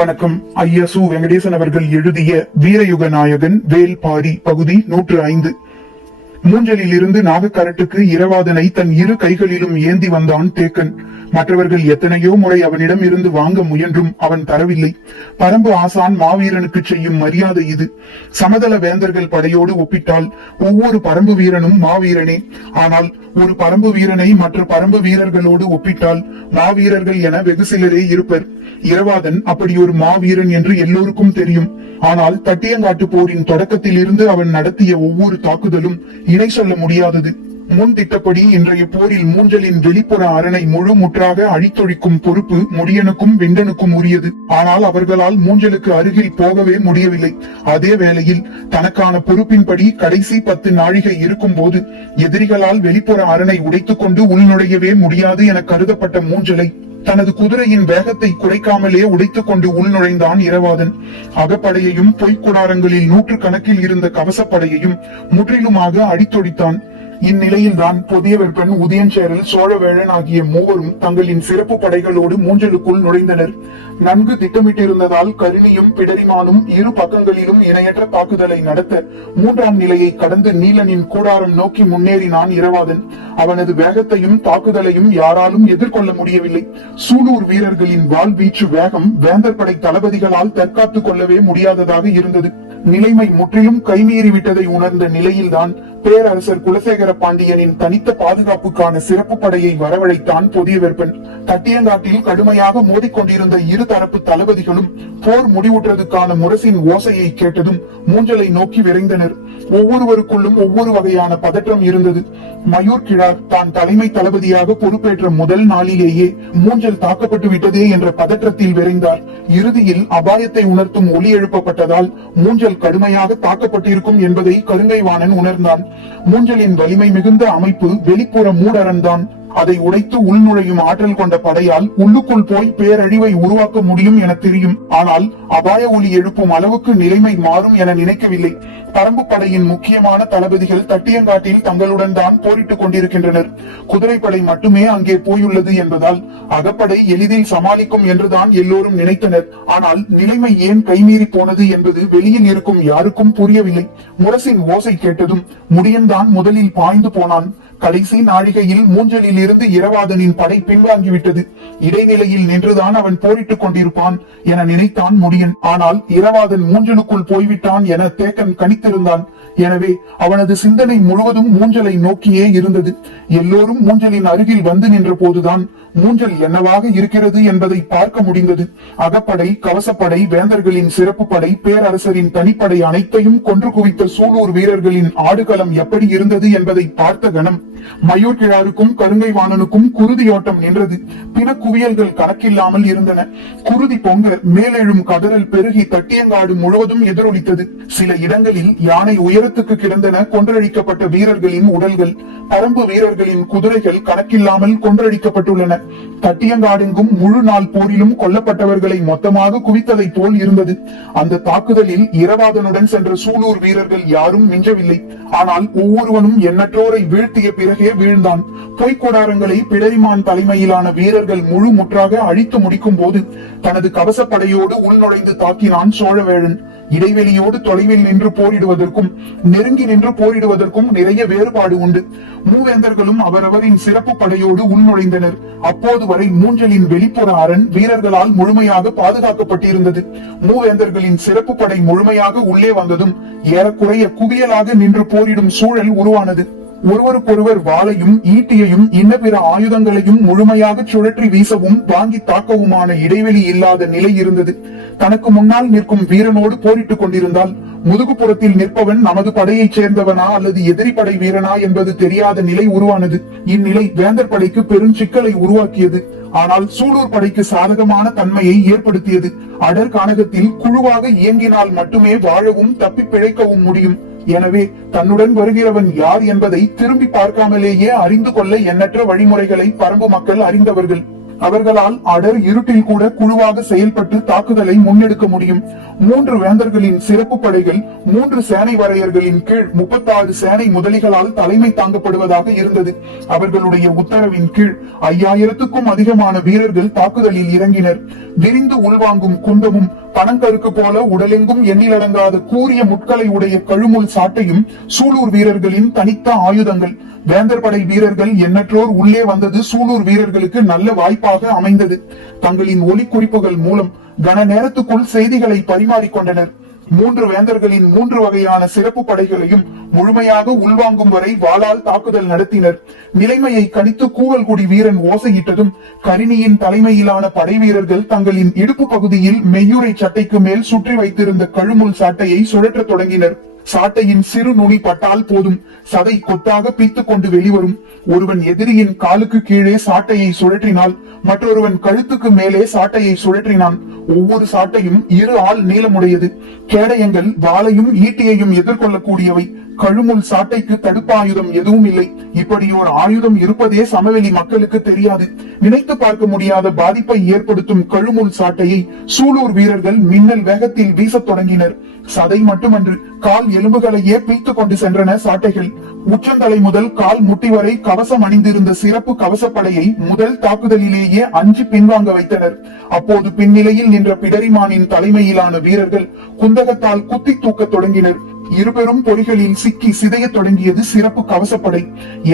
வணக்கம். ஐயா சு வெங்கடேசன் அவர்கள் எழுதிய வீரயுக நாயகன் வேல்பாரி பகுதி 105. மூஞ்சலில் இருந்து நாகக்கரட்டுக்கு இரவாதனை தன் இரு கைகளிலும் ஏந்தி வந்தான் தேக்கன். மற்றவர்கள் எத்தனையோ முறை அவனிடம் இருந்து வாங்க முயன்றும் அவன் தரவில்லை. பரம்பு ஆசான் மாவீரனுக்கு செய்யும் மரியாதை இது. சமதள வேந்தர்கள் படையோடு ஒப்பிட்டால் ஒவ்வொரு பரம்பு வீரனும் மாவீரனே. ஆனால் ஒரு பரம்பு வீரனை மற்ற பரம்பு வீரர்களோடு ஒப்பிட்டால் மாவீரர்கள் என வெகு சிலரே இருப்பர். இரவாதன் அப்படி ஒரு மாவீரன் என்று எல்லோருக்கும் தெரியும். ஆனால் தட்டியங்காட்டு போரின் தொடக்கத்தில் இருந்து அவன் நடத்திய ஒவ்வொரு தாக்குதலும் இணை சொல்ல முடியாதது. முன் திட்டப்படி இன்றைய போரில் மூஞ்சலின் வெளிப்புற அரணை முழு முற்றாக அழித்தொழிக்கும் பொறுப்பு முடியனுக்கும் வெண்டனுக்கும் உரியது. ஆனால் அவர்களால் மூஞ்சலுக்கு அருகில் போகவே முடியவில்லை. அதே வேளையில் தனக்கான பொறுப்பின்படி கடைசி 10 நாழிகை இருக்கும் போது எதிரிகளால் வெளிப்புற அரணை உடைத்துக் கொண்டு உள்நுழையவே முடியாது என கருதப்பட்ட மூஞ்சலை தனது குதிரையின் வேகத்தை குறைக்காமலே உடைத்துக் கொண்டு உள்நுழைந்தான் இரவாதன். அகப்படையையும் பொய்க்குடாரங்களில் 100 கணக்கில் இருந்த கவசப்படையையும் முற்றிலுமாக அடித்தொடித்தான். இந்நிலையில்தான் பொதியவர்பன், உதயஞ்சேரல், சோழவேழன் ஆகிய மூவரும் தங்களின் சிறப்பு படைகளோடு மூஞ்சலுக்குள் நுழைந்தனர். நன்கு திட்டமிட்டிருந்ததால் கருணியும் பிடரிமானும் இரு பக்கங்களிலும் இணையற்ற தாக்குதலை நடத்த 3ஆம் நிலையை கடந்து நீலனின் கூடாரம் நோக்கி முன்னேறினான் இரவாதன். அவனது வேகத்தையும் தாக்குதலையும் யாராலும் எதிர்கொள்ள முடியவில்லை. சூலூர் வீரர்களின் வாள் வீச்சு வேகம் வேந்தர் படை தளபதிகளால் தற்காத்துக் கொள்ளவே முடியாததாக இருந்தது. நிலைமை முற்றிலும் கைமீறிவிட்டதை உணர்ந்த நிலையில்தான் பேரரசர் குலசேகர பாண்டியனின் தனித்த பாதுகாப்புக்கான சிறப்பு படையை வரவழைத்தான் பொதியவர்பன். தட்டியங்காட்டில் கடுமையாக மோதிக்கொண்டிருந்த இரு தரப்பு தளபதிகளும் போர் முடிவுற்றதுக்கான முரசின் ஓசையை கேட்டதும் மூஞ்சலை நோக்கி விரைந்தனர். ஒவ்வொருவருக்குள்ளும் ஒவ்வொரு வகையான பதற்றம் இருந்தது. மயூர் கிழார் தான் தலைமை தளபதியாக பொறுப்பேற்ற முதல் நாளிலேயே மூஞ்சல் தாக்கப்பட்டு விட்டதே என்ற பதற்றத்தில் விரைந்தார். இறுதியில் அபாயத்தை உணர்த்தும் ஒலி எழுப்பப்பட்டதால் மூஞ்சல் கடுமையாக தாக்கப்பட்டிருக்கும் என்பதை கருங்கைவாணன் உணர்ந்தான். மூஞ்சலின் வலிமை மிகுந்த அமைப்பு வெளிப்புற மூடரன் தான். அதை உடைத்து உள்நுழையும் ஆற்றல் கொண்ட படையால் உள்ளுக்குள் போய் பேரழிவை உருவாக்க முடியும் என தெரியும். ஆனால் அபாய ஒலி எழுப்பும் அளவுக்கு நிலைமை மாறும் என நினைக்கவில்லை. பரம்பு படையின் முக்கியமான தளபதிகள் தட்டியங்காட்டில் தங்களுடன் தான் போரிட்டுக் கொண்டிருக்கின்றனர். குதிரைப்படை மட்டுமே அங்கே போயுள்ளது என்பதால் அகப்படை எளிதில் சமாளிக்கும் என்றுதான் எல்லோரும் நினைத்தனர். ஆனால் நிலைமை ஏன் கைமீறி போனது என்பது வெளியில் இருக்கும் யாருக்கும் புரியவில்லை. முரசின் ஓசை கேட்டதும் முடியன்தான் முதலில் பாய்ந்து போனான். கடைசி நாழிகையில் மூஞ்சலில் இருந்து இரவாதனின் படை பின்வாங்கிவிட்டது. இடைநிலையில் நின்றுதான் அவன் போரிட்டுக் கொண்டிருப்பான் என நினைத்தான் முடியன். ஆனால் இரவாதன் மூஞ்சலுக்குள் போய்விட்டான் என தேக்கன் கணித்திருந்தான். எனவே அவனது சிந்தனை முழுவதும் மூஞ்சலை நோக்கியே இருந்தது. எல்லோரும் மூஞ்சலின் அருகில் வந்து நின்ற போதுதான் மூஞ்சல் என்னவாக இருக்கிறது என்பதை பார்க்க முடிந்தது. அகப்படை, கவசப்படை, வேந்தர்களின் சிறப்பு படை, பேரரசரின் தனிப்படை அனைத்தையும் கொன்று குவித்த சூலூர் வீரர்களின் ஆடுகளம் எப்படி இருந்தது என்பதை பார்த்த கணம் மயூர் கிழாருக்கும் கருங்கைவாணனுக்கும் குருதியோட்டம் நின்றது. பிற குவியல்கள் கணக்கில்லாமல் இருந்தன. குருதி பொங்க மேலெழும் கதறல் பெருகி தட்டியங்காடு முழுவதும் எதிரொலித்தது. சில இடங்களில் யானை உயரத்துக்கு கிடந்தன கொன்றழிக்கப்பட்ட வீரர்களின் உடல்கள். பரம்பு வீரர்களின் குதிரைகள் கணக்கில்லாமல் கொன்றழிக்கப்பட்டுள்ளன. தட்டியங்காடெங்கும் முழு நாள் போரிலும் கொல்லப்பட்டவர்களை மொத்தமாக குவித்ததை போல் இருந்தது. அந்த தாக்குதலில் இரவாதனுடன் சென்ற சூலூர் வீரர்கள் யாரும் மிஞ்சவில்லை. ஆனால் ஒவ்வொருவனும் எண்ணற்றோரை வீழ்த்திய பிறகே வீழ்ந்தான். பொய்க்கூடாரங்களை பிடரிமான் தலைமையிலான வீரர்கள் முழு முற்றாக அழித்து முடிக்கும் போது தனது கவசப்படையோடு உள்நுழைந்து தாக்கினான் சோழவேழன். இடைவெளியோடு தொலைவில் நின்று போரிடுவதற்கும் நெருங்கி நின்று போரிடுவதற்கும் நிறைய வேறுபாடு உண்டு. மூவேந்தர்களும் அவரவரின் சிறப்பு படையோடு உள்நுழைந்தனர். அப்போது வரை மூஞ்சலின் வெளிப்புற அரண் வீரர்களால் முழுமையாக பாதுகாக்கப்பட்டிருந்தது. மூவேந்தர்களின் சிறப்பு படை முழுமையாக உள்ளே வந்ததும் ஏறக்குறைய குவியலாக நின்று போரிடும் சூழல் உருவானது. ஒருவருக்கொருவர் வாளையும் ஈட்டியையும் இன்ன பிற ஆயுதங்களையும் முழுமையாக சுழற்றி வீசவும் வாங்கி தாக்கவுமான இடைவெளி இல்லாத நிலை இருந்தது. தனக்கு முன்னால் நிற்கும் வீரனோடு போரிட்டுக் கொண்டிருந்தால் முதுகுப்புறத்தில் நிற்பவன் நமது படையைச் சேர்ந்தவனா அல்லது எதிரி படை வீரனா என்பது தெரியாத நிலை உருவானது. இந்நிலை வேந்தர் படைக்கு பெரும் சிக்கலை உருவாக்கியது. ஆனால் சூலூர் படைக்கு சாதகமான தன்மையை ஏற்படுத்தியது. அடர் கானகத்தில் குழுவாக இயங்கினால் மட்டுமே வாழவும் தப்பி பிழைக்கவும் முடியும். எனவே தன்னுடன் வருகிறவன் யார் என்பதை திரும்பி பார்க்காமலேயே அறிந்து கொள்ள எண்ணற்ற வழிமுறைகளை பரம்பு மக்கள் அறிந்தவர்கள். அவர்களால் அடர் இருட்டில் கூட குழுவாக செயல்பட்டு தாக்குதலை முன்னெடுக்க முடியும். 3 வேந்தர்களின் சிறப்பு படைகள் 3 சேனை வரையர்களின் கீழ் 36 சேனை முதலிகளால் தலைமை தாங்கப்படுவதாக இருந்தது. அவர்களுடைய உத்தரவின் கீழ் 5000க்கும் அதிகமான வீரர்கள் தாக்குதலில் இறங்கினர். விரிந்து உள்வாங்கும் குந்தமும் பனங்கருக்கு போல உடலெங்கும் எண்ணிலடங்காத கூரிய முட்களை உடைய கழுமுள் சாட்டையும் சூலூர் வீரர்களின் தனித்த ஆயுதங்கள். வேந்தர் படை வீரர்கள் எண்ணற்றோர் உள்ளே வந்தது சூலூர் வீரர்களுக்கு நல்ல வாய்ப்பாக அமைந்தது. தங்களின் ஒலி குறிப்புகள் மூலம் கன நேரத்துக்குள் செய்திகளை பரிமாறிக்கொண்டனர். 3 வேந்தர்களின் 3 வகையான சிறப்பு படைகளையும் முழுமையாக உள்வாங்கும் வரை வாளால் தாக்குதல் நடத்தினர். நிலைமையை கணித்து கூவல்குடி வீரன் ஓசையிட்டதும் கரிணியின் தலைமையிலான படை வீரர்கள் தங்களின் இடுப்பு பகுதியில் மெய்யுறை சட்டைக்கு மேல் சுற்றி வைத்திருந்த கழுமுள் சாட்டையை சுழற்ற தொடங்கினர். சாட்டையின் சிறு நுனி பட்டால் போதும், சதை கொத்தாக பீத்துக் கொண்டு வெளிவரும். ஒருவன் எதிரியின் காலுக்கு கீழே சாட்டையை சுழற்றினால் மற்றொருவன் கழுத்துக்கு மேலே சாட்டையை சுழற்றினான். ஒவ்வொரு சாட்டையும் 2 ஆள் நீளமுடையது. கேடயங்கள் வாளையும் ஈட்டியையும் எதிர்கொள்ளக்கூடியவை. கழுமுள் சாட்டைக்கு தடுப்பாயுதம் எதுவும் இல்லை. இப்படியோர் ஆயுதம் இருப்பதே சமவெளி மக்களுக்கு தெரியாது. நினைத்து பார்க்க முடியாத பாதிப்பை ஏற்படுத்தும் கழுமுள் சாட்டையை சூலூர் வீரர்கள் மின்னல் வேகத்தில் வீசத் தொடங்கினர். சதை மட்டுமன்று, கால் எலும்புகளையே பீத்துக் கொண்டு சென்றன சாட்டைகள். உச்சந்தலை முதல் கால் முட்டி வரை கவசம் அணிந்திருந்த சிறப்பு கவசப்படையை முதல் தாக்குதலிலேயே அஞ்சி பின்வாங்க வைத்தனர். அப்போது பின்னிலையில் நின்ற பிடரிமானின் தலைமையிலான வீரர்கள் குந்தகத்தால் குத்தி தூக்க தொடங்கினர். இருபெரும் பொறிகளில் சிக்கி சிதைய தொடங்கியது சிறப்பு கவசப்படை.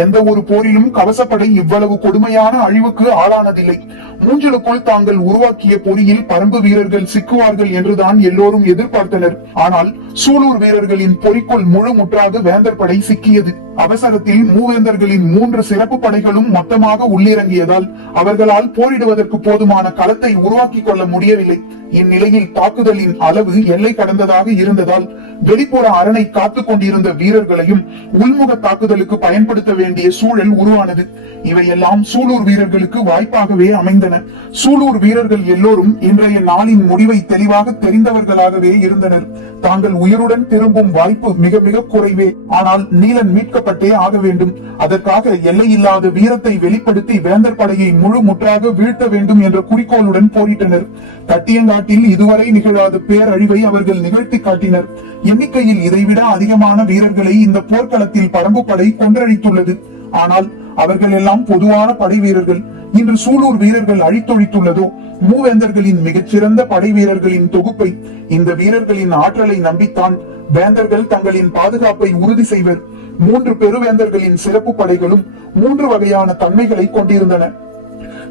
எந்த ஒரு போரிலும் கவசப்படை இவ்வளவு கொடுமையான அழிவுக்கு ஆளானதில்லை. மூஞ்சலுக்குள் தாங்கள் உருவாக்கிய பொறியில் பரம்பு வீரர்கள் சிக்குவார்கள் என்றுதான் எல்லோரும் எதிர்பார்த்தனர். ஆனால் சூலூர் வீரர்களின் பொறிக்குள் முழு முற்றாக வேந்தர் படை சிக்கியது. அவசரத்தில் மூவேந்தர்களின் 3 சிறப்பு படைகளும் மொத்தமாக உள்ளிறங்கியதால் அவர்களால் போரிடுவதற்கு போதுமான களத்தை உருவாக்கி கொள்ள முடியவில்லை. இந்நிலையில் தாக்குதலின் அளவு எல்லை கடந்ததாக இருந்ததால் வெளிப்புற அரணை காத்துக் கொண்டிருந்த வீரர்களையும் உள்முக தாக்குதலுக்கு பயன்படுத்த வேண்டிய சூழல் உருவானது. இவையெல்லாம் சூலூர் வீரர்களுக்கு வாய்ப்பாகவே அமைந்தன. சூலூர் வீரர்கள் எல்லோரும் இன்றைய நாளின் முடிவை தெளிவாக தெரிந்தவர்களாகவே இருந்தனர். தாங்கள் உயிருடன் திரும்பும் வாய்ப்பு மிக மிக குறைவே. ஆனால் நீலன் மீட்கப்பட்டே ஆக வேண்டும். அதற்காக எல்லையில்லாத வீரத்தை வெளிப்படுத்தி வேந்தர் படையை முழு முற்றாக வீழ்த்த வேண்டும் என்ற குறிக்கோளுடன் போரிட்டனர். தட்டியங்காட்டில் இதுவரை நிகழாத பேரழிவை அவர்கள் நிகழ்த்தி காட்டினர். எண்ணிக்கையில் இதைவிட அதிகமான வீரர்களை இந்த போர்க்களத்தில் பரம்பு படை கொன்றழித்துள்ளது. ஆனால் அவர்கள் எல்லாம் பொதுவான படை வீரர்கள். இன்று சூலூர் வீரர்கள் அழித்தொழித்துள்ளதோ மூவேந்தர்களின் மிகச்சிறந்த படை வீரர்களின் தொகுப்பை. இந்த வீரர்களின் ஆற்றலை நம்பித்தான் வேந்தர்கள் தங்களின் பாதுகாப்பை உறுதி செய்வர். 3 பெருவேந்தர்களின் சிறப்பு படைகளும் 3 வகையான தன்மைகளை கொண்டிருந்தன.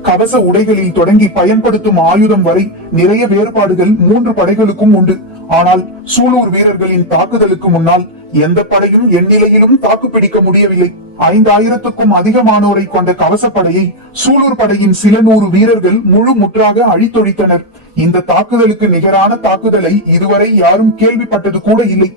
கவச உடைகளில் தொடங்கி பயன்படுத்தும் ஆயுதம் வரை நிறைய வேறுபாடுகள் 3 படைகளுக்கும் உண்டு. ஆனால் சூலூர் வீரர்களின் தாக்குதலுக்கு முன்னால் எந்த படையும் எந்நிலையிலும் தாக்கு பிடிக்க முடியவில்லை. 5000க்கும் அதிகமானோரை கொண்ட கவசப்படையை சூலூர் படையின் சில 100 வீரர்கள் முழு முற்றாக அழித்தொழித்தனர். இந்த தாக்குதலுக்கு நிகரான தாக்குதலை இதுவரை யாரும் கேள்விப்பட்டது கூட இல்லை.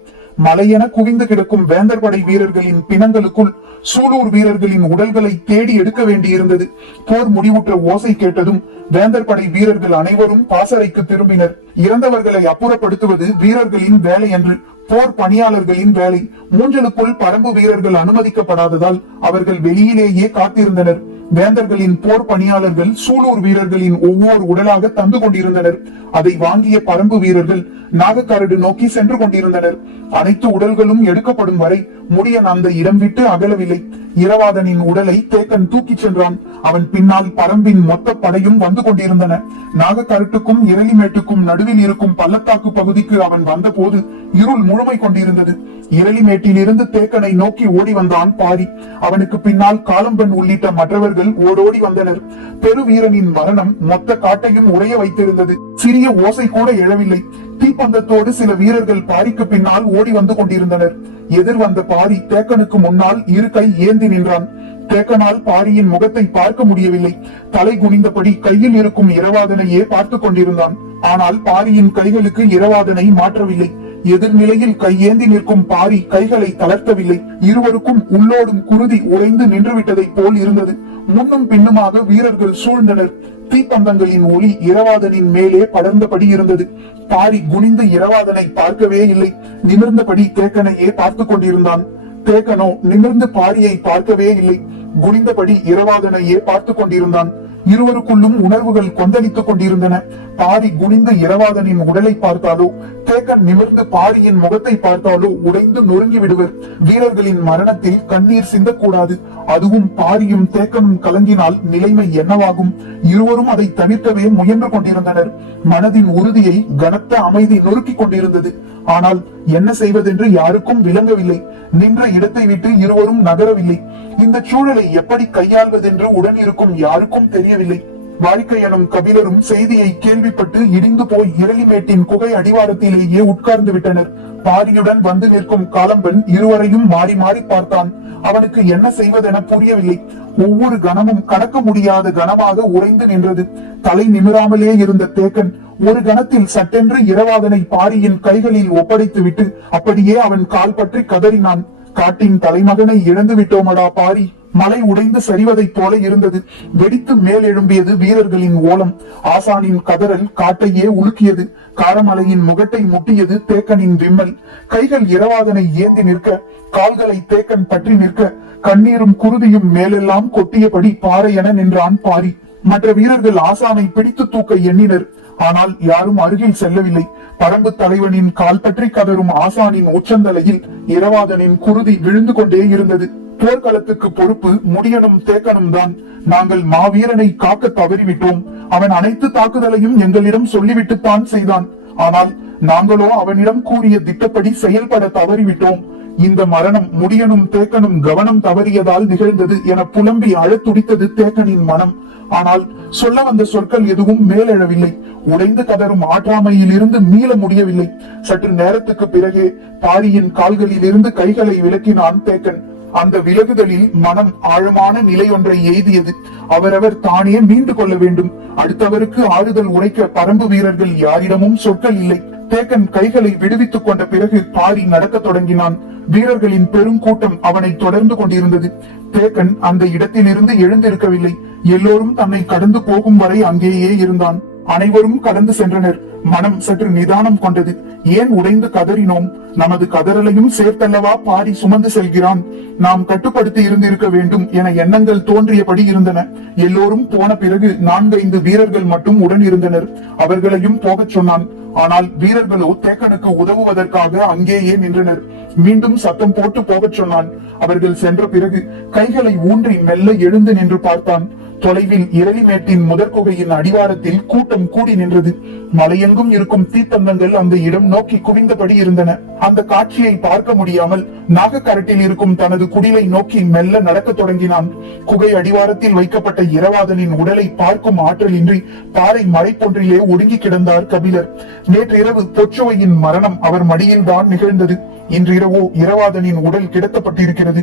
மலையென குவிந்து கிடக்கும் வேந்தர் படை வீரர்களின் பிணங்களுக்குள் சூலூர் வீரர்களின் உடல்களை தேடி எடுக்க வேண்டியிருந்தது. போர் முடிவுற்ற ஓசை கேட்டதும் வேந்தர் படை வீரர்கள் அனைவரும் பாசறைக்கு திரும்பினர். இறந்தவர்களை அப்புறப்படுத்துவது வீரர்களின் வேலை என்று போர் பணியாளர்களின் வேலை. மூஞ்சலுக்குள் பரம்பு வீரர்கள் அனுமதிக்கப்படாததால் அவர்கள் வெளியிலேயே காத்திருந்தனர். வேந்தர்களின் போர் பணியாளர்கள் சூலூர் வீரர்களின் ஒவ்வொரு உடலாக தந்து கொண்டிருந்தனர். அதை வாங்கிய பரம்பு வீரர்கள் நாகக்கரடு நோக்கி சென்று கொண்டிருந்தனர். அனைத்து உடல்களும் எடுக்கப்படும் வரை முடியன் அந்த இடம் விட்டு அகலவில்லை. இரவாதனின் உடலை தேக்கன் தூக்கிச் சென்றான். அவன் பின்னால் பரம்பின் மொத்த படையும் வந்து கொண்டிருந்தன. நாகக்கரட்டுக்கும் இரளிமேட்டுக்கும் நடுவில் இருக்கும் பள்ளத்தாக்கு பகுதிக்கு அவன் வந்த போது இருள் முழுமை கொண்டிருந்தது. இரளிமேட்டில் இருந்து தேக்கனை நோக்கி ஓடி வந்தான் பாரி. அவனுக்கு பின்னால் காலம்பன் உள்ளிட்ட மற்றவர்கள் ஓடோடி வந்தனர். பெருவீரனின் மரணம் மொத்த காட்டையும் உடைய வைத்திருந்தது. சிறிய ஓசை கூட எழவில்லை. தீப்பந்தத்தோடு சில வீரர்கள் பாரிக்கு பின்னால் ஓடி வந்து கொண்டிருந்தனர். எதிர் வந்த பாரி தேக்கனுக்கு முன்னால் 2 கை ஏந்தி நின்றான். தேக்கனால் பாரியின் முகத்தை பார்க்க முடியவில்லை. தலை குனிந்தபடி கையில் இருக்கும் இரவாதனையே பார்த்து கொண்டிருந்தான். ஆனால் பாரியின் கைகளுக்கு இரவாதனை மாற்றவில்லை. எதிர்நிலையில் கையேந்தி நிற்கும் பாரி கைகளை தளர்த்தவில்லை. இருவருக்கும் உள்ளோடும் குருதி உறைந்து நின்றுவிட்டதை போல் இருந்தது. முன்னும் பின்னுமாக வீரர்கள் சூழ்ந்தனர். தீப்பந்தங்களின் ஒளி இரவாதனின் மேலே படர்ந்தபடி இருந்தது. பாரி குனிந்து இரவாதனை பார்க்கவே இல்லை. நிமிர்ந்தபடி தேக்கனையே பார்த்து கொண்டிருந்தான். தேக்கனோ நிமிர்ந்து பாரியை பார்க்கவே இல்லை. குனிந்தபடி இரவாதனையே பார்த்து கொண்டிருந்தான். இருவருக்குள்ளும் உணர்வுகள் கொந்தளித்துக் கொண்டிருந்தன. பாரி குனிந்து இரவாதனின் உடலை பார்த்தாலோ, தேக்கன் நிமிர்ந்து பாரியின் முகத்தை பார்த்தாலோ உடைந்து நொறுங்கி விடுவர். வீரர்களின் மரணத்தில் கண்ணீர் சிந்தக்கூடாது. அதுவும் பாரியும் தேக்கனும் கலங்கினால் நிலைமை என்னவாகும்? இருவரும் அதை தவிர்க்கவே முயன்று கொண்டிருந்தனர். மனதின் உறுதியை கனத்த அமைதி நொறுக்கிக் கொண்டிருந்தது. ஆனால் என்ன செய்வதென்று யாருக்கும் விளங்கவில்லை. நின்ற இடத்தை விட்டு இருவரும் நகரவில்லை. இந்த சூழலை எப்படி கையாள்வதென்று உடன் இருக்கும் யாருக்கும் தெரியவில்லை. வாரிக்கையனும் கபிலரும் செய்தியை கேள்விப்பட்டு இடிந்து போய் இரளிமேட்டின் குகை அடிவாரத்திலேயே உட்கார்ந்து விட்டனர். பாரியுடன் வந்து நிற்கும் காலம்பன் இருவரையும் மாறி மாறி பார்த்தான். அவனுக்கு என்ன செய்வதென புரியவில்லை. ஒவ்வொரு கணமும் கடக்க முடியாத கணமாக உறைந்து நின்றது. தலை நிமிராமலே இருந்த தேக்கன் ஒரு கணத்தில் சட்டென்று இரவாதனை பாரியின் கைகளில் ஒப்படைத்து விட்டு அப்படியே அவன் கால் பற்றி கதறினான். காட்டின் தலைமகனை இழந்து விட்டோமடா பாரி. மலை உடைந்து சரிவதைப் போல இருந்தது. வெடித்து மேல் எழும்பியது வீரர்களின் ஓலம். ஆசானின் கதறல் காட்டையே உலுக்கியது. காரமலையின் முகட்டை முட்டியது தேக்கனின் விம்மல். கைகள் இரவாதனை ஏந்தி நிற்க, கால்களை தேக்கன் பற்றி நிற்க, கண்ணீரும் குருதியும் மேலெல்லாம் கொட்டியபடி பாறை என நின்றான் பாரி. மற்ற வீரர்கள் ஆசானை பிடித்து தூக்க எண்ணினர். ஆனால் யாரும் அருகில் செல்லவில்லை. பரம்பு தலைவனின் கால் பற்றி கதரும் ஆசானின் உச்சந்தலையில் இரவாதனின் குருதி விழுந்து கொண்டே இருந்தது. போர்க்களத்துக்கு பொறுப்பு முடியனும் தேக்கனும் தான். நாங்கள் மாவீரனை காக்க தவறிவிட்டோம். அவன் அனைத்து தாக்குதலையும் எங்களிடம் சொல்லிவிட்டுத்தான் செய்தான். ஆனால் நாங்களோ அவனிடம் கூறிய திட்டப்படி செயல்பட தவறிவிட்டோம். இந்த மரணம் முடியனும் தேக்கனும் கவனம் தவறியதால் நிகழ்ந்தது என புலம்பி அழத்துடித்தது தேக்கனின் மனம். ஆனால் சொல்ல வந்த சொற்கள் எதுவும் மேலெழவில்லை. உடைந்து கதரும் ஆற்றாமையில் இருந்து மீள முடியவில்லை. சற்று நேரத்துக்கு பிறகே பாரியின் கால்களில் இருந்து கைகளை விலக்கினான் தேக்கன். அந்த விலகுதலில் மனம் ஆழமான நிலை ஒன்றை எய்தியது. அவரவர் தானே மீண்டு கொள்ள வேண்டும். அடுத்தவருக்கு ஆறுதல் உரைக்க பரம்பு வீரர்கள் யாரிடமும் சொற்கள் இல்லை. தேக்கன் கைகளை விடுவித்துக் கொண்ட பிறகு பாரி நடக்க தொடங்கினான். வீரர்களின் பெரும் கூட்டம் அவனை தொடர்ந்து கொண்டிருந்தது. தேக்கன் அந்த இடத்திலிருந்து எழுந்திருக்கவில்லை. எல்லோரும் தன்னை கடந்து போகும் வரை அங்கேயே இருந்தான். அனைவரும் கடந்து சென்றனர். மனம் சற்று நிதானம் கொண்டது. ஏன் உடைந்து கதறினோம்? நமது கதறலையும் சேர்த்தல்லவா பாரி சுமந்து செல்கிறான். நாம் கட்டுப்படுத்தி இருந்திருக்க வேண்டும் என எண்ணங்கள் தோன்றியபடி இருந்தன. எல்லோரும் போன பிறகு 4-5 வீரர்கள் மட்டும் உடன் இருந்தனர். அவர்களையும் போகச் சொன்னான். ஆனால் வீரர்களோ தேக்கனுக்கு உதவுவதற்காக அங்கேயே நின்றனர். மீண்டும் சத்தம் போட்டு போகச் சொன்னான். அவர்கள் சென்ற பிறகு கைகளை ஊன்றி மெல்ல எழுந்து நின்று பார்த்தான். தொலைவில் இரளிமேட்டின் முதற்குகையின் அடிவாரத்தில் கூட்டம் கூடி நின்றது. மலையெங்கும் இருக்கும் தீத்தங்கங்கள் அந்த இடம் நோக்கி குவிந்தபடி இருந்தன. அந்த காட்சியை பார்க்க முடியாமல் நாகக்கரட்டில் இருக்கும் தனது குடிலை நோக்கி மெல்ல நடக்க தொடங்கினான். குகை அடிவாரத்தில் வைக்கப்பட்ட இரவாதனின் உடலை பார்க்கும் ஆற்றலின்றி பாறை மறைப்பொன்றிலே ஒடுங்கி கிடந்தார் கபிலர். நேற்றிரவு பொச்சுவையின் மரணம் அவர் மடியில் தான் நிகழ்ந்தது. இன்றிரவோ இரவாதனின் உடல் கிடத்தப்பட்டிருக்கிறது.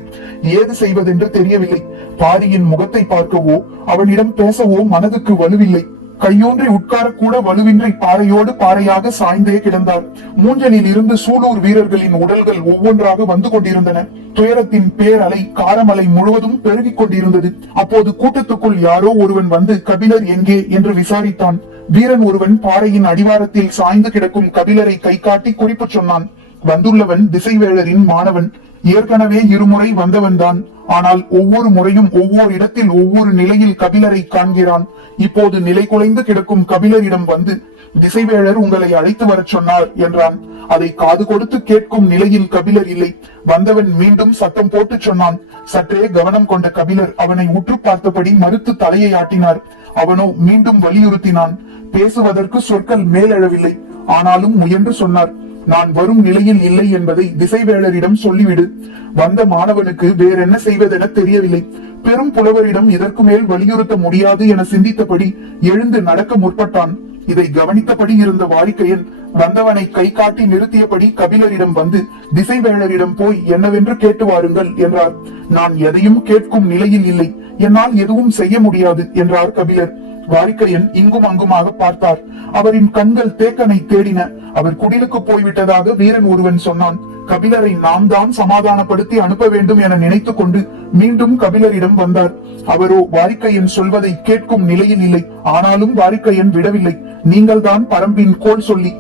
ஏது செய்வதென்று தெரியவில்லை. பாரியின் முகத்தை பார்க்கவோ அவனிடம் பேசவோ மனதுக்கு வலுவில்லை. கையோன்றி உட்கார கூட வலுவின்றி பாறையோடு பாறையாக சாய்ந்தே கிடந்தார். மூஞ்சலில் இருந்து சூலூர் வீரர்களின் உடல்கள் ஒவ்வொன்றாக வந்து கொண்டிருந்தன. துயரத்தின் பேரலை காரமலை முழுவதும் பெருகிக் கொண்டிருந்தது. அப்போது கூட்டத்துக்குள் யாரோ ஒருவன் வந்து கபிலர் எங்கே என்று விசாரித்தான். வீரன் ஒருவன் பாறையின் அடிவாரத்தில் சாய்ந்து கிடக்கும் கபிலரை கை காட்டி குறிப்பு சொன்னான். வந்துள்ளவன் திசைவேழரின் மாணவன். ஏற்கனவே இருமுறை வந்தவன்தான். ஆனால் ஒவ்வொரு முறையும் ஒவ்வொரு இடத்தில் ஒவ்வொரு நிலையில் கபிலரை காண்கிறான். இப்போது நிலை குலைந்து கிடக்கும் கபிலரிடம் வந்து திசைவேழர் உங்களை அழைத்து வரச் சொன்னார் என்றான். அதை காது கொடுத்து கேட்கும் நிலையில் கபிலர் இல்லை. வந்தவன் மீண்டும் சத்தம் போட்டு சொன்னான். சற்றே கவனம் கொண்ட கபிலர் அவனை உற்று பார்த்தபடி மறுத்து தலையை ஆட்டினார். அவனோ மீண்டும் வலியுறுத்தினான். பேசுவதற்கு சொற்கள் மேலெழவில்லை. ஆனாலும் முயன்று சொன்னார். நான் வரும் நிலையில் இல்லை என்பதை திசைவேளரிடம் சொல்லிவிடு. வந்த மாணவனுக்கு வேறென்ன செய்வதென தெரியவில்லை. பெரும் புலவரிடம் இதற்கு மேல் வலியுறுத்த முடியாது என சிந்தித்தபடி எழுந்து நடக்க முற்பட்டான். இதை கவனித்தபடி இருந்த வாரிக்கையன் வந்தவனை கை காட்டி நிறுத்தியபடி கபிலரிடம் வந்து திசைவேளரிடம் போய் என்னவென்று கேட்டு வாருங்கள் என்றார். நான் எதையும் கேட்கும் நிலையில் இல்லை. என்னால் எதுவும் செய்ய முடியாது என்றார் கபிலர். வாரிக்கையன் இங்கும் அங்குமாக பார்த்தார். அவரின் கண்கள் தேக்கனை தேடின. அவர் குடிலுக்கு போய்விட்டதாக வீரன் ஒருவன் சொன்னான். கபிலரை நாம் தான் சமாதானப்படுத்தி அனுப்ப வேண்டும் என நினைத்துக் கொண்டு மீண்டும் கபிலரிடம் வந்தார். அவரோ வாரிக்கையன் சொல்வதை கேட்கும் நிலையில் இல்லை. ஆனாலும் வாரிக்கையன் விடவில்லை. நீங்கள் தான் பரம்பின் கோல் சொல்லி.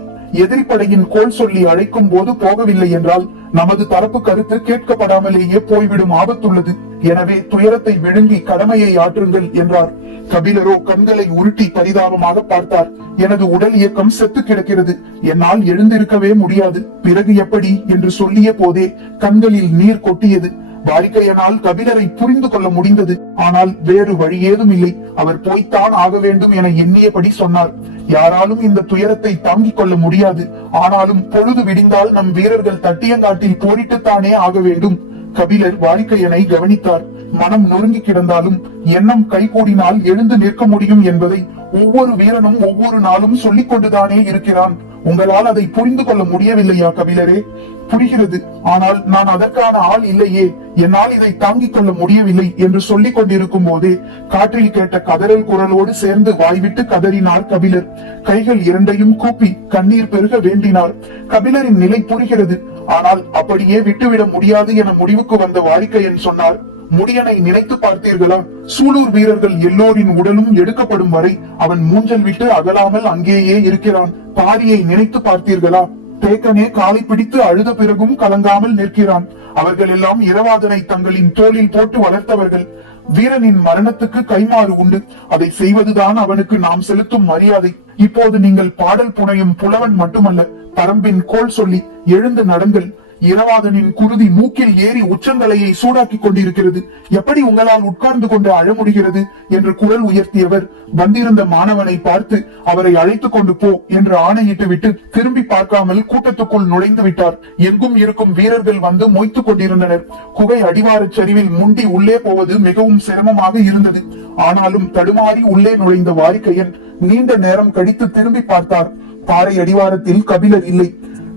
எதிரிப்படையின் கோல் சொல்லி அழைக்கும் போது போகவில்லை என்றால் நமது தரப்பு கருத்து கேட்கப்படாமலேயே போய்விடும் ஆபத்துள்ளது. எனவே துயரத்தை விழுங்கி கடமையை ஆற்றுங்கள் என்றார். கபிலரோ கண்களை உருட்டி பரிதாபமாக பார்த்தார். எனது உடல் இயக்கம் செத்து கிடக்கிறது, என்னால் எழுந்திருக்கவே முடியாது, பிறகு எப்படி என்று சொல்லிய போதே கண்களில் நீர் கொட்டியது. வாரிக்கையனால் கபிலரை புரிந்து கொள்ள முடிந்தது. ஆனால் வேறு வழி ஏதும் இல்லை. அவர் போய்த்தான் ஆக வேண்டும் என எண்ணியபடி சொன்னார். யாராலும் இந்த துயரத்தை தாங்கிக் கொள்ள முடியாது. ஆனாலும் பொழுது விடிந்தால் நம் வீரர்கள் தட்டியங்காட்டில் போரிட்டுத்தானே ஆக வேண்டும். கபிலர் வாரிக்கையனை கவனித்தார். மனம் நொறுங்கி கிடந்தாலும் எண்ணம் கைகூடினால் எழுந்து நிற்க முடியும் என்பதை ஒவ்வொரு வீரனும் ஒவ்வொரு நாளும் சொல்லிக் கொண்டுதானே இருக்கிறான். உங்களால் அதை புரிந்து கொள்ள முடியவில்லையா கபிலரே? புரிகிறது, ஆனால் நான் அதற்கான ஆள் இல்லையே, என்னால் இதை தாங்கிக் கொள்ள முடியவில்லை என்று சொல்லிக் கொண்டிருக்கும் போதே காற்றில் கேட்ட கதறல் குரலோடு சேர்ந்து வாய்விட்டு கதறினார் கபிலர். கைகள் இரண்டையும் கூப்பி கண்ணீர் பெருக வேண்டினார். கபிலரின் நிலை புரிகிறது, ஆனால் அப்படியே விட்டுவிட முடியாது என முடிவுக்கு வந்த வாரிக்கையன் சொன்னார். முடியனை நினைத்து பார்த்தீர்களா? சூலூர் வீரர்கள் எல்லோரின் உடலும் எடுக்கப்படும் வரை அவன் மூஞ்சல் விட்டு அகலாமல் அங்கேயே இருக்கிறான். பாரியை நினைத்து பார்த்தீர்களா? தேக்கனே காலை பிடித்து அழுத பிறகும் கலங்காமல் நிற்கிறான். அவர்கள் எல்லாம் இரவாதனை தங்களின் தோளில் போட்டு வளர்த்தவர்கள். வீரனின் மரணத்துக்கு கைமாறு உண்டு, அதை செய்வதுதான் அவனுக்கு நாம் செலுத்தும் மரியாதை. இப்போது நீங்கள் பாடல் புனையும் புலவன் மட்டுமல்ல, பரம்பின் கோல் சொல்லி எழுந்து நடங்கள். இரவாதனின் குருதி மூக்கில் ஏறி உச்சந்தலையை சூடாக்கி கொண்டிருக்கிறது. எப்படி உங்களால் உட்கார்ந்து கொண்டு அழ முடிகிறது என்று குரல் உயர்த்தியவர் வந்திருந்த மாணவனை பார்த்து அவரை அழைத்துக் கொண்டு போ என்று ஆணையிட்டு விட்டு திரும்பி பார்க்காமல் கூட்டத்துக்குள் நுழைந்து விட்டார். எங்கும் இருக்கும் வீரர்கள் வந்து மொய்த்துக் கொண்டிருந்தனர். குகை அடிவாரச் சரிவில் முண்டி உள்ளே போவது மிகவும் சிரமமாக இருந்தது. ஆனாலும் தடுமாறி உள்ளே நுழைந்த வாரிக்கையன் நீண்ட நேரம் கழித்து திரும்பி பார்த்தார். பாறை அடிவாரத்தில் கபிலர் இல்லை.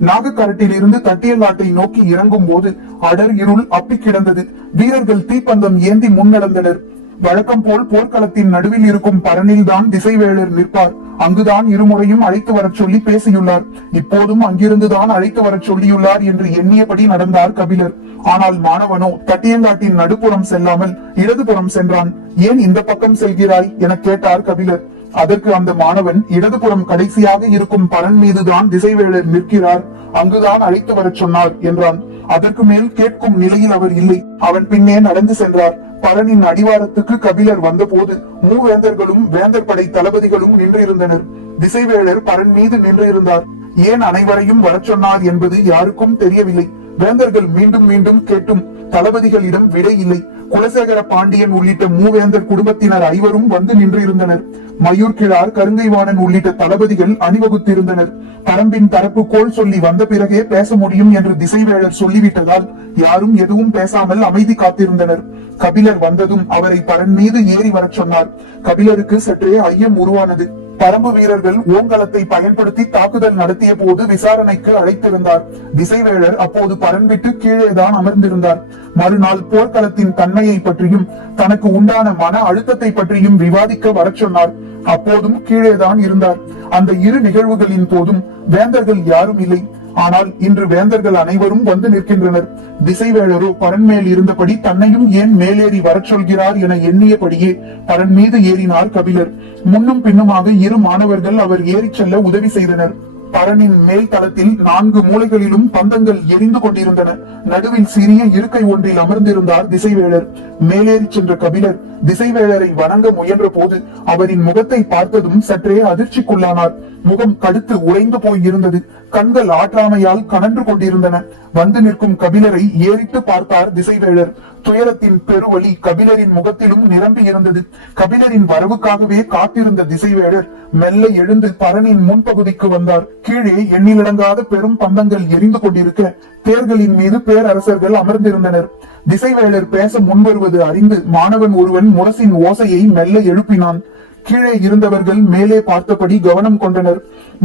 நாகக்கரட்டில் இருந்து தட்டியங்காட்டை நோக்கி இறங்கும் போது அடர் இருள் அப்பி கிடந்தது. வீரர்கள் தீப்பந்தம் ஏந்தி முன்னடந்தனர். வழக்கம் போல் போர்க்களத்தின் நடுவில் இருக்கும் பரனில்தான் திசைவேளர் நிற்பார். அங்குதான் இருமுறையும் அழைத்து வரச் சொல்லி பேசியுள்ளார். இப்போதும் அங்கிருந்துதான் அழைத்து வரச் சொல்லியுள்ளார் என்று எண்ணியபடி நடந்தார் கபிலர். ஆனால் மாணவனோ தட்டியங்காட்டின் நடுப்புறம் செல்லாமல் இடதுபுறம் சென்றான். ஏன் இந்த பக்கம் செல்கிறாய் என கேட்டார் கபிலர். அதற்கு அந்த மாணவன், இடதுபுறம் கடைசியாக இருக்கும் பரன் மீதுதான் திசைவேளர் நிற்கிறார், அங்குதான் அழைத்து வரச் சொன்னார் என்றான். அதற்கு மேல் கேட்கும் நிலையில் அவர் இல்லை. அவன் பின்னே நடந்து சென்றார். பரனின் அடிவாரத்துக்கு கபிலர் வந்த போது மூவேந்தர்களும் வேந்தர் படை தளபதிகளும் நின்றிருந்தனர். திசைவேளர் பரன் மீது நின்றிருந்தார். ஏன் அனைவரையும் வரச் சொன்னார் என்பது யாருக்கும் தெரியவில்லை. வேந்தர்கள் மீண்டும் மீண்டும் கேட்டும் தளபதிகளிடம் விடை இல்லை. குலசேகர பாண்டியன் உள்ளிட்ட மூவேந்தர் குடும்பத்தினர் ஐவரும் வந்து நின்றிருந்தனர். மயூர் கிழார், கருங்கைவாணன் உள்ளிட்ட தளபதிகள் அணிவகுத்திருந்தனர். பரம்பின் தரப்பு கோல் சொல்லி வந்த பிறகே பேச முடியும் என்று திசைவேளர் சொல்லிவிட்டதால் யாரும் எதுவும் பேசாமல் அமைதி காத்திருந்தனர். கபிலர் வந்ததும் அவரை பரன் மீது ஏறி வரச் சொன்னார். கபிலருக்கு சற்றே ஐயம் உருவானது. பரம்பு வீரர்கள் ஓங்கலத்தை பயன்படுத்தி தாக்குதல் நடத்திய போது விசாரணைக்கு அழைத்திருந்தார். திசைவேளர் அப்போது பரன் விட்டு கீழேதான் அமர்ந்திருந்தார். மறுநாள் போர்க்களத்தின் தன்மையை பற்றியும் தனக்கு உண்டான மன அழுத்தத்தை பற்றியும் விவாதிக்க வரச் சொன்னார். அப்போதும் கீழேதான் இருந்தார். அந்த இரு நிகழ்வுகளின் போதும் வேந்தர்கள் யாரும் இல்லை. ஆனால் இன்று வேந்தர்கள் அனைவரும் வந்து நிற்கின்றனர். திசைவேளரோ பரன் மேல் இருந்தபடி தன்னையும் ஏன் மேலேறி வரச் சொல்கிறார் என எண்ணியபடியே பரன் மீது ஏறினார் கபிலர். முன்னும் பின்னுமாக இரு மாணவர்கள் அவர் ஏறிச் செல்ல உதவி செய்தனர். பரனின் மேல் தளத்தில் 4 மூலைகளிலும் பந்தங்கள் எரிந்து கொண்டிருந்தன. நடுவில் சிறிய இருக்கை ஒன்றில் அமர்ந்திருந்தார் திசைவேளர். மேலேறி சென்ற கபிலர் திசைவேளரை வணங்க முயன்ற போது அவரின் முகத்தை பார்த்ததும் சற்றே அதிர்ச்சிக்குள்ளானார். முகம் கடுத்து உறைந்து போய் இருந்தது. கண்கள் ஆற்றாமையால் கனன்று கொண்டிருந்தன. வந்து நிற்கும் கபிலரை ஏறிட்டு பார்த்தார் திசைவேளர். துயரத்தின் பெருவழி கபிலரின் முகத்திலும் நிரம்பி இருந்தது. கபிலரின் வரவுக்காகவே காத்திருந்த திசைவேளர் மெல்ல எழுந்து பரனின் முன்பகுதிக்கு வந்தார். கீழே எண்ணிலடங்காத பெரும் பந்தங்கள் எரிந்து கொண்டிருக்க தேர்களின் மீது பேரரசர்கள் அமர்ந்திருந்தனர். திசைவேளர் பேச முன்வருவது அறிந்து மாணவன் ஒருவன் முரசின் ஓசையை மெல்ல எழுப்பினான். கீழே இருந்தவர்கள் மேலே பார்த்தபடி கவனம் கொண்டனர்.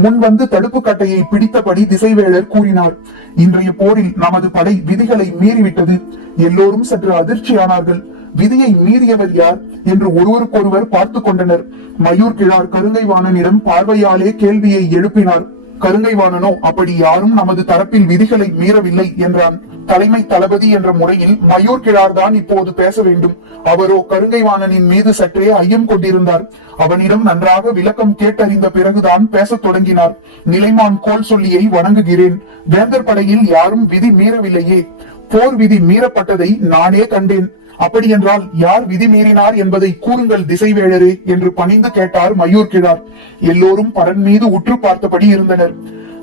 முன் வந்து தடுப்பு கட்டையை பிடித்தபடி திசைவேளர் கூறினார். இன்றைய போரில் நமது படை விதிகளை மீறிவிட்டது. எல்லோரும் சற்று அதிர்ச்சியானார்கள். விதியை மீறியவர் யார் என்று ஒருவருக்கொருவர் பார்த்து கொண்டனர். மயூர் கிழார் கருங்கைவாணனிடம் பார்வையாலே கேள்வியை எழுப்பினார். கருங்கைவாணனோ அப்படி யாரும் நமது தரப்பில் விதிகளை மீறவில்லை என்றான். தலைமை தளபதி என்ற முறையில் மயூர் கிழார்தான் இப்போது பேச வேண்டும். அவரோ கருங்கைவாணனின் மீது சற்றே ஐயம் கொண்டிருந்தார். அவனிடம் நன்றாக விளக்கம் கேட்டறிந்த பிறகுதான் பேசத் தொடங்கினார். நிலைமான் கோல் சொல்லியை வணங்குகிறேன். வேந்தர் படையில் யாரும் விதி மீறவில்லையே. போர் விதி மீறப்பட்டதை நானே கண்டேன். அப்படியென்றால் யார் விதி மீறினார் என்பதை கூறுங்கள் திசைவேழரே என்று பணிந்து கேட்டார் மயூர் கிழார். எல்லோரும் பரன் மீது உற்று பார்த்தபடி இருந்தனர்.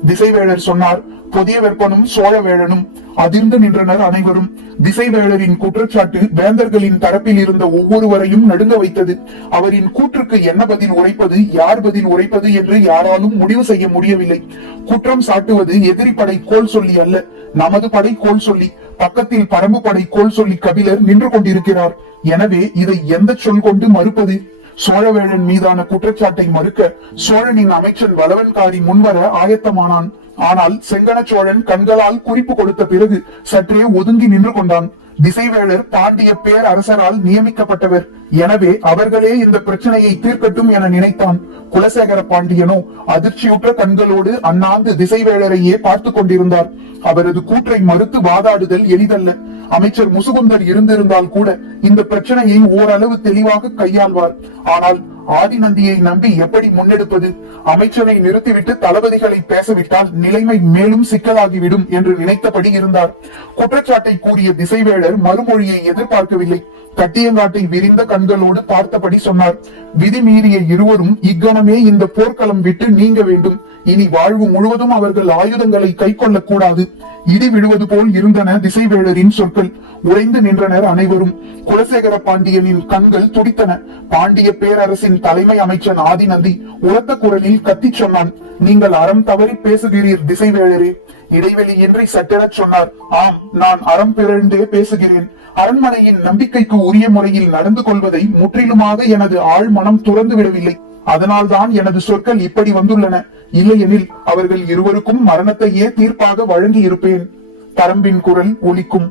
திசைவேழர் சொன்னார், புதிய வெப்பனும் சோழவேழனும். அதிர்ந்து நின்றனர் அனைவரும். திசைவேழரின் குற்றச்சாட்டு வேந்தர்களின் தரப்பில் இருந்த ஒவ்வொருவரையும் நடுங்க வைத்தது. அவரின் கூற்றுக்கு என்ன பதில் உரைப்பது, யார் பதில் உரைப்பது என்று யாராலும் முடிவு செய்ய முடியவில்லை. குற்றம் சாட்டுவது எதிரி படை கோல் சொல்லி அல்ல, நமது படை கோல் சொல்லி. பக்கத்தில் பரம்பு படை கோல் சொல்லி கபிலர் நின்று கொண்டிருக்கிறார். எனவே இதை எந்த சொல் கொண்டு மறுப்பது? சோழவேழன் மீதான குற்றச்சாட்டை மறுக்க சோழனின் அமைச்சன் வளவன்காரி முன்வர ஆயத்தமானான். ஆனால் செங்கன சோழன் கண்களால் குறிப்பு கொடுத்த பிறகு சற்றே ஒதுங்கி நின்று கொண்டான். திசைவேழர் பாண்டிய பேர் அரசரால் நியமிக்கப்பட்டவர். எனவே அவர்களே இந்த பிரச்சனையை தீர்க்கட்டும் என நினைத்தான். குலசேகர பாண்டியனோ அதிர்ச்சியுற்ற கண்களோடு அண்ணாந்து திசைவேழரையே பார்த்து கொண்டிருந்தார். அவரது கூற்றை மறுத்து வாதாடுதல் எளிதல்ல. அமைச்சர் முசுகுந்தர் இருந்திருந்தால் கூட இந்த பிரச்சனையை ஓரளவு தெளிவாக கையாள்வார். ஆனால் ஆதிநந்தியை நம்பி எப்படி முன்னெடுப்பது? அமைச்சரை நிறுத்திவிட்டு தளபதிகளை பேசவிட்டால் நிலைமை மேலும் சிக்கலாகிவிடும் என்று நினைத்தபடி இருந்தார். குற்றச்சாட்டை கூறிய திசைவேழர் மறுமொழியை எதிர்பார்க்கவில்லை. கட்டியங்காட்டை விரிந்த கண்களோடு பார்த்தபடி சொன்னார், விதி மீறிய இருவரும் இக்கணமே இந்த போர்க்களம் விட்டு நீங்க வேண்டும். இனி வாழ்வு முழுவதும் அவர்கள் ஆயுதங்களை கை கொள்ளக்கூடாது. இடி விழுவது போல் இருந்தன திசைவேழரின் சொற்கள். உறைந்து நின்றனர் அனைவரும். குலசேகர பாண்டியனின் கண்கள் துடித்தன. பாண்டிய பேரரசின் தலைமை அமைச்சன் ஆதிநந்தி உரத்த குரலில் கத்திச் சொன்னான், நீங்கள் அறம் தவறி பேசுகிறீர் திசைவேழரே. இடைவெளியின்றி சட்டெனச் சொன்னார், ஆம், நான் அறம் பிறந்தே பேசுகிறேன். அரண்மனையின் நம்பிக்கைக்கு உரிய முறையில் நடந்து கொள்வதை முற்றிலுமாக எனது ஆழ் மனம் துறந்து விடவில்லை. அதனால்தான் எனது சொற்கள் இப்படி வந்துள்ளன. இல்லையெனில் அவர்கள் இருவருக்கும் மரணத்தையே தீர்ப்பாக வழங்கி இருப்பேன். பரம்பின் குரல் ஒலிக்கும்.